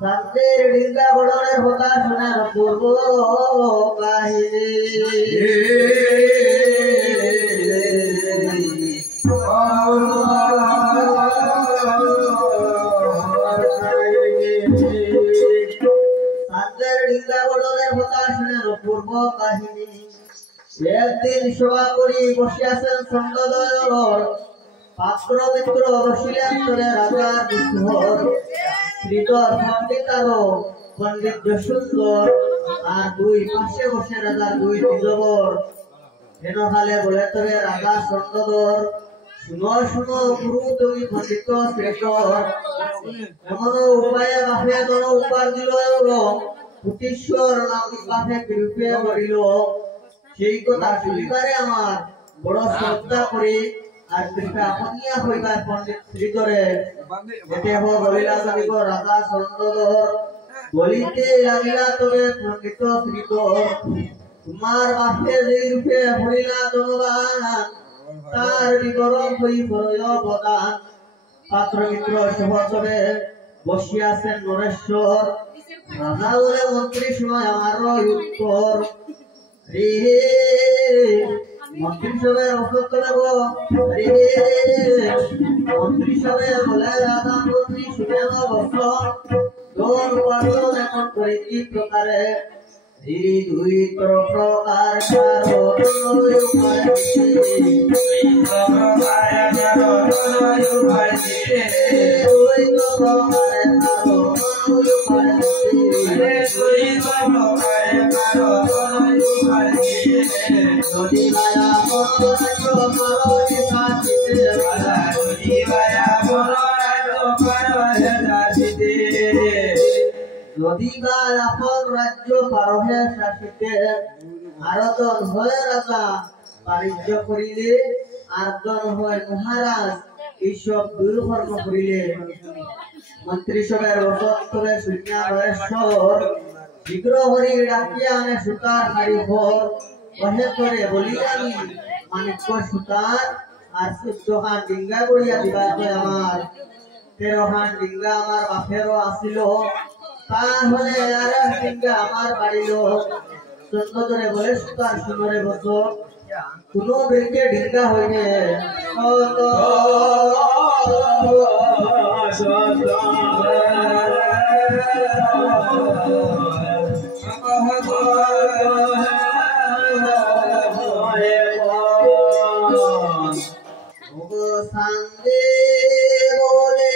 Santer Dinga Bodore Hota Suna Purbo Kahini Santer Dinga Bodore Hota Suna Purbo Kahini Ekdin Shobakuri Boshiasen Sondodor Patro Mitro Boshilan Tore Raja Dushor Sridhar পণ্ডিতারও পণ্ডিত যশোন্দর আর দুই পাশে বসে রাজার দুই দ্বিজবর হেনহালে বলে তবে রাজা চন্দ্রধর শুনো শুনো গুরু তুমি পণ্ডিত শ্রেষ্ঠর এমন উপায়ে বাপে দল উপার্জিল পুটিশ্বর নাম বাপে কৃপে করিল সেই কথা শুনিবারে আমার বড় শ্রদ্ধা করি আর কৃপা আপনিয়া হইবার পণ্ডিত শ্রীধরে এতে বলিলা জানিব রাজা চন্দ্রধর বলিতে লাগিলা তবে পণ্ডিত শ্রীধর তোমার বাপে যে রূপে হরিলা জনবান তার বিবরণ হই বড় প্রদান পাত্র মিত্র সহচরে বসিয়াছেন নরেশ্বর রাজা বলে মন্ত্রী শুনয় আমার উত্তর রে মন্ত্রী সবে অসত্য দেব মন্ত্রী সবে বলে রাজা মন্ত্রী শুনে বস্ত্র দোল উপার্জন এখন করি কি প্রকারে দুই প্রকার যদি বা আপন রাজ্য পারহে শাসিতে আরজন হয়ে রাজা বাণিজ্য করিলে আরজন হয় মহারাজ এইসব দুর্কর্ম করিলে মন্ত্রী সবের অসত্তরে শুনিয়া নরেশ্বর শীঘ্র হরি ডাকিয়া আনে সুতার শাড়ি ভর কহে করে বলিয়ানি মানিক্য সুতার আর 14 খান ডিঙ্গা করিয়া দিবার আমার 13 খান ডিঙ্গা আমার বাপেরও আসিল তাহলে আর ডিঙ্গা আমার বাড়িল চন্দ্রধরে বলে সুতার সুন্দরে বছর কোনো বেরকে ডিঙ্গা হইবে সান্দে বলে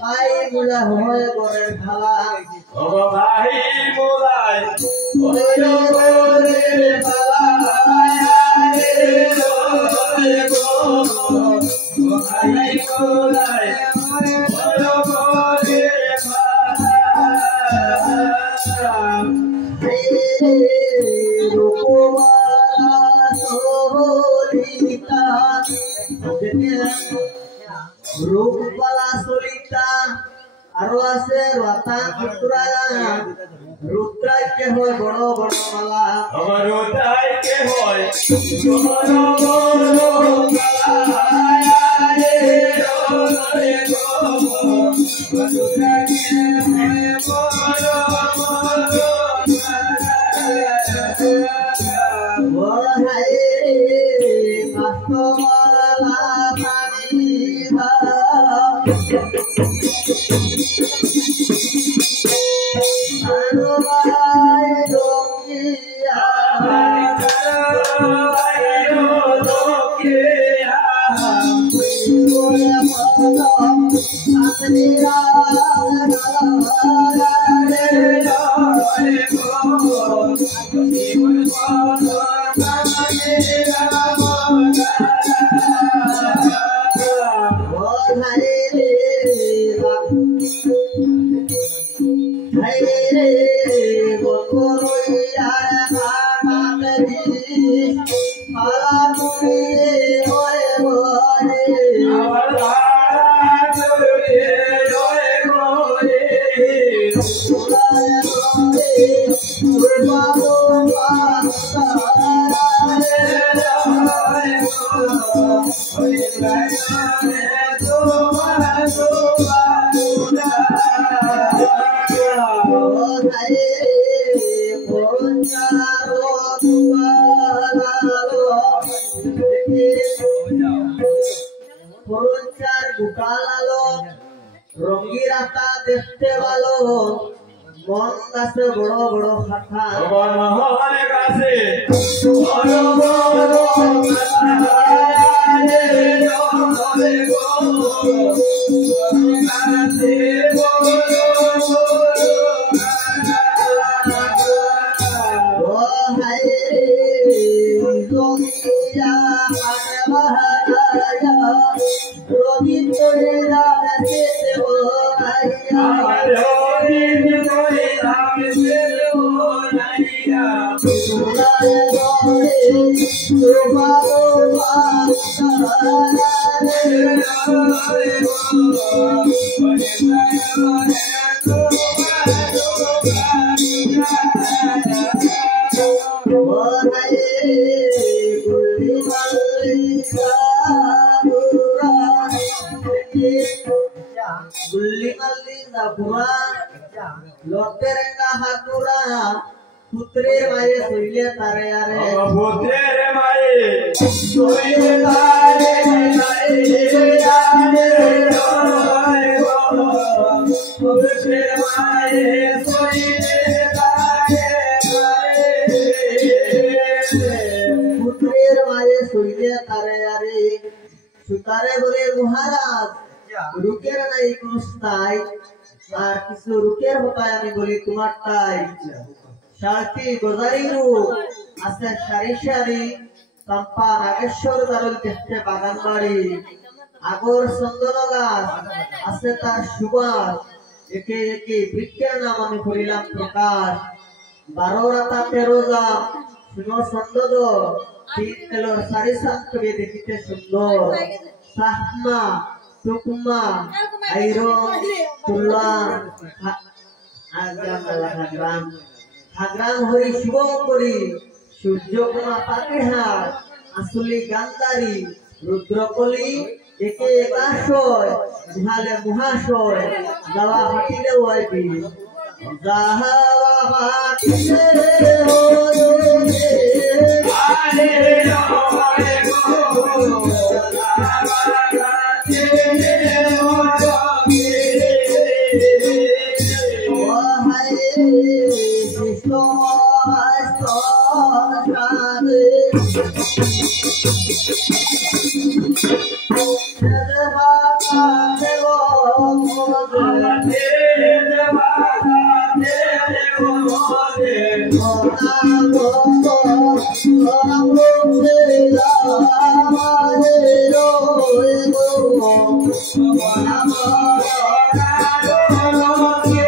ভাই রূপবালা সলিতা আরো আছে রতা পুত্রা রুদ্রাকে হয় বড় বড় মালা আমার রুদ্রাকে হয় বড় বড় মালা রে রে গো রুদ্রাকে হয় বড় বড় ও হায় মালা পানি ভা রঙি রাস্তা দেখতে ভালো মন কাছে বড় বড় খাতা মন কাছে বড় বড় পুত্রের মায়ে শৈলে তারে আরে পুত্রের মায়ে শৈলে তারে পুত্রের মায়ে শৈলে পুত্রের মায়ে শৈলে তারে আরে সুতারে বলে মহারাজ রুকের নাই কুস্তাই আর কিছু রুকের হতায় আমি বলি তোমারটাই শান্তি গোজারি রূপ আছে সারি সারি চম্পা নাগেশ্বর দারুল দেখতে বাগান বাড়ি আগর চন্দন গাছ আছে তার সুবাস একে একে বৃক্ষের নাম আমি করিলাম প্রকাশ 12 রাতা 13 জাম শুনো সন্দদ 3 তেলর সারি সাত করে দেখিতে সুন্দর সাহমা টুকমা আইরো তুলা আগাম হাগ্রাম হরি শুভ করি সূর্যকুমা পাতিহার আসলি গান্ধারী রুদ্রকলি একে একাশয় মুহালে মহাশয় যাওয়া হাটিলে ওয়াইবি যাহা হাটিলে Oh,